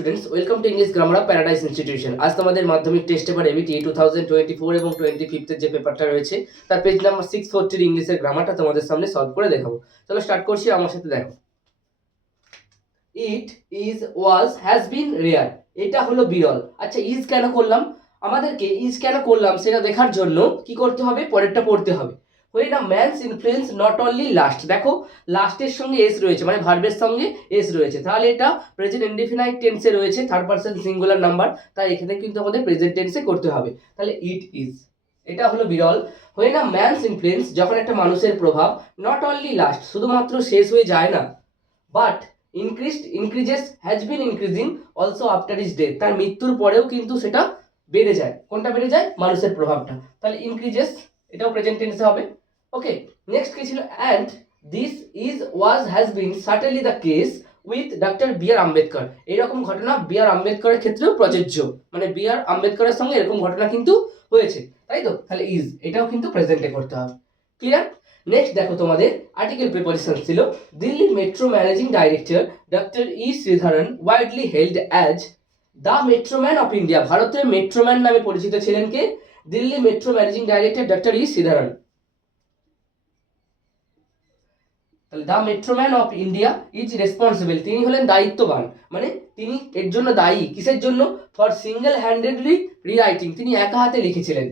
Students, welcome to English grammar of paradise institution. আজ তোমাদের মাধ্যমিক টেস্ট পেপার এবিটি 2024 এবং 25 যে পেপারটা রয়েছে তার পেজ নাম্বার 640 ইংলিশের গ্রামারটা তোমাদের সামনে সলভ করে দেখাবো। চলো স্টার্ট করছি, আমার সাথে দেখো। It is was has bin rare, এটা হলো বিরল। আচ্ছা, ইজ কেন করলাম? আমাদেরকে ইজ কেন করলাম সেটা দেখার জন্য কি করতে হবে, পরেরটা পড়তে হবে। when a man's influence not only last, দেখো লাস্টের সঙ্গে এস রয়েছে, মানে ভার্বের সঙ্গে এস রয়েছে, তাহলে এটা প্রেজেন্ট ইনডিফিনাইট টেন্সে রয়েছে, থার্ড পারসন সিঙ্গুলার নাম্বার, তাই এখানে কিন্তু আমাদের প্রেজেন্ট টেন্সে করতে হবে। তাহলে ইট ইজ, এটা হলো বিরল। when a man's influence, যখন একটা মানুষের প্রভাব not only last, শুধুমাত্র শেষ হয়ে যায় না, but increases has been increasing also after his death, তার মৃত্যুর পরেও কিন্তু সেটা বেড়ে যায়। কোনটা বেড়ে যায়? মানুষের প্রভাবটা। তাহলে increases, এটাও প্রেজেন্ট টেন্সে হবে। ওকে, নেক্সট কি ছিল? And this is was has been certainly the case with doctor B R Ambedkar, এরকম ঘটনা বি আর আম্বেদকরের ক্ষেত্রেও প্রযোজ্য, মানে বি আর আম্বেদকরের সঙ্গে এরকম ঘটনা কিন্তু হয়েছে, তাই তো? তাহলে ইজ, এটাও কিন্তু প্রেজেন্টে করতে হবে। ক্লিয়ার? নেক্সট দেখো, তোমাদের আর্টিকেল প্রিপারেশন ছিল Delhi metro managing director doctor E Sreedharan widely held as the metroman of India, ভারতের মেট্রোম্যান নামে পরিচিত ছিলেন কে? Delhi metro managing director doctor E Sreedharan. তাহলে the metroman of India is responsible, তিনি হলেন দায়িত্ববান, মানে তিনি এর জন্য দায়ী। কিসের জন্য? ফর সিঙ্গেল হ্যান্ডেডলি রিরাইটিং, তিনি একা হাতে লিখেছিলেন।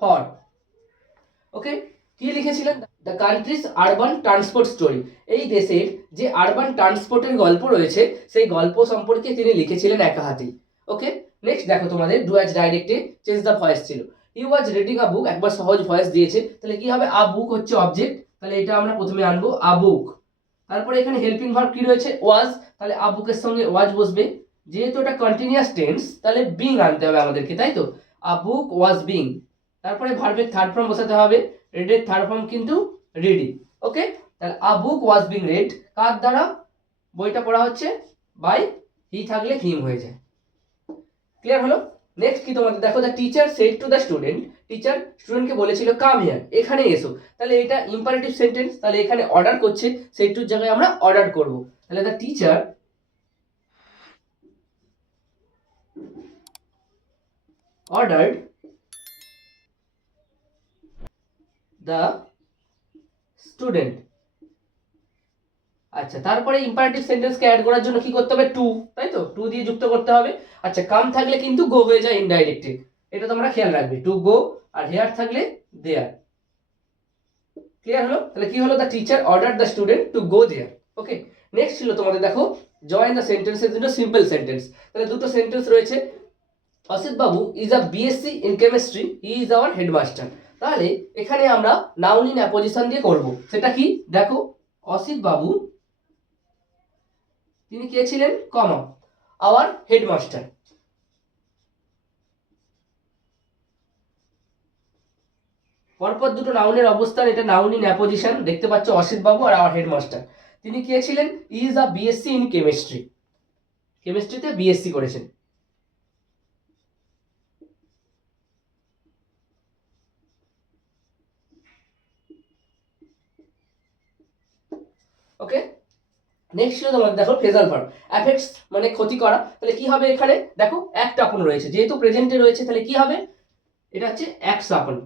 ফর, ওকে, কি লিখেছিলেন? The countries urban transport story, এই দেশের যে আরবান ট্রান্সপোর্টের গল্প রয়েছে সেই গল্প সম্পর্কে তিনি লিখেছিলেন একা হাতেই। ওকে, নেক্সট দেখো, তোমাদের do as directed change the voice ছিল। হি ওয়াজ রিডিং আ বুক, একবার সহজ ভয়েস দিয়েছে, তাহলে কি হবে? আ বুক হচ্ছে অবজেক্ট, তাহলে এটা আমরা প্রথমে আনবো আ বুক। তারপরে এখানে হেল্পিং ভার্ব কি রয়েছে? ওয়াজ, তাহলে আ বুকের সঙ্গে ওয়াজ বসবে। যেহেতু এটা কন্টিনিউয়াস টেন্স, তাহলে বিং আনতে হবে আমাদেরকে, তাই তো? আ বুক ওয়াজ বিং। তারপরে ভার্বের থার্ড ফর্ম বসাতে হবে, রেডের থার্ড ফর্ম কিন্তু রিডিং। ওকে, তাহলে আ বুক ওয়াজ বিং রেড, কার দ্বারা বইটা পড়া হচ্ছে? বাই হি থাকলে হিম হয়ে যায়। ক্লিয়ার হলো? নেক্সট কি তোমাদের দেখো, the teacher said to the student, teacher স্টুডেন্টকে বলেছিল কাম হিয়ার, এখানে এসো। তাহলে এটা ইম্পারেটিভ সেন্টেন্স, তাহলে এখানে অর্ডার করছে, সেড টুর জায়গায় আমরা অর্ডার করব। তাহলে the teacher ordered the student. আচ্ছা, তারপরে ইম্পারেটিভ সেন্টেন্সকে অ্যাড করার জন্য কি করতে হবে? টু, তাই তো? টু দিয়ে যুক্ত করতে হবে। আচ্ছা, কাম থাকলে কিন্তু গো হয়ে যায় ইনডাইরেক্টলি, এটা তোমরা খেয়াল রাখবে। টু গো, আর হেয়ার থাকলে দেয়ার। ক্লিয়ার হলো? তাহলে কি হলো? The teacher order the student to go there. Okay, next ছিল তোমাদের দেখো জয়েন দ্য সেন্টেন্সের জন্য সিম্পল সেন্টেন্স। তাহলে দুটো সেন্টেন্স রয়েছে। অসিত বাবু is a BSc in chemistry, he is our headmaster. তাহলে এখানে আমরা নাউন ইন অ্যাপোজিশন দিয়ে করব। সেটা কি? দেখো, অসিত বাবু তিনি কে ছিলেন, কমা, আওয়ার হেডমাস্টার। পরপর দুটো নাউনের অবস্থান, এটা নাউন ইন অ্যাপোজিশন, দেখতে পাচ্ছ অসিত বাবু আর আওয়ার হেডমাস্টার। তিনি কে ছিলেন? Is a BSc in chemistry, কেমিস্ট্রিতে বিএসসি করেছেন। ওকে, নেক্সট ছিল তোমাদের দেখো ফ্রেজাল ভার্ব, অ্যাফেক্টস মানে ক্ষতি করা। তাহলে কি হবে? এখানে দেখো অ্যাক্ট আপন রয়েছে, যেহেতু প্রেজেন্টে রয়েছে, তাহলে কি হবে? এটা হচ্ছে অ্যাক্টস আপন।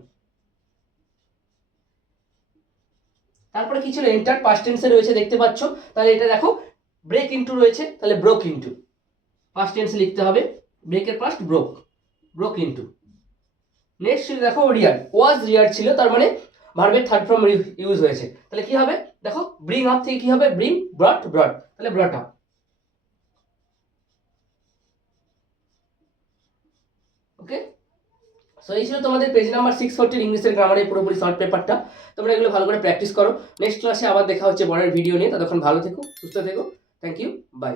তারপরে কি ছিল? এন্টার, পাস্ট টেন্সে রয়েছে, দেখতে পাচ্ছ। তাহলে এটা দেখো ব্রেক ইনটু রয়েছে, তাহলে ব্রোক ইনটু, পাস্ট টেন্সে লিখতে হবে। ব্রেকের past broke, broke into. Next ছিল দেখো রিয়ার, ওয়াজ রিয়ার ছিল, তার মানে ভার্বের থার্ড ফর্ম ইউজ হয়েছে। তাহলে কি হবে? দেখো ব্রিং আপ থেকে কি হবে? ব্রিং, ব্রট, ব্রট, তাহলে ব্রট আপ। ওকে, সো এই ছিল তোমাদের পেজ নাম্বার 640 ইংলিশের গ্রামারের পুরোপুরি শর্ট পেপারটা। তোমরা এগুলো ভালো করে প্র্যাকটিস করো। নেক্সট ক্লাসে আবার দেখা হচ্ছে পরের ভিডিও নিয়ে। ততক্ষণ ভালো থেকো, সুস্থ থেকো। Thank you, by.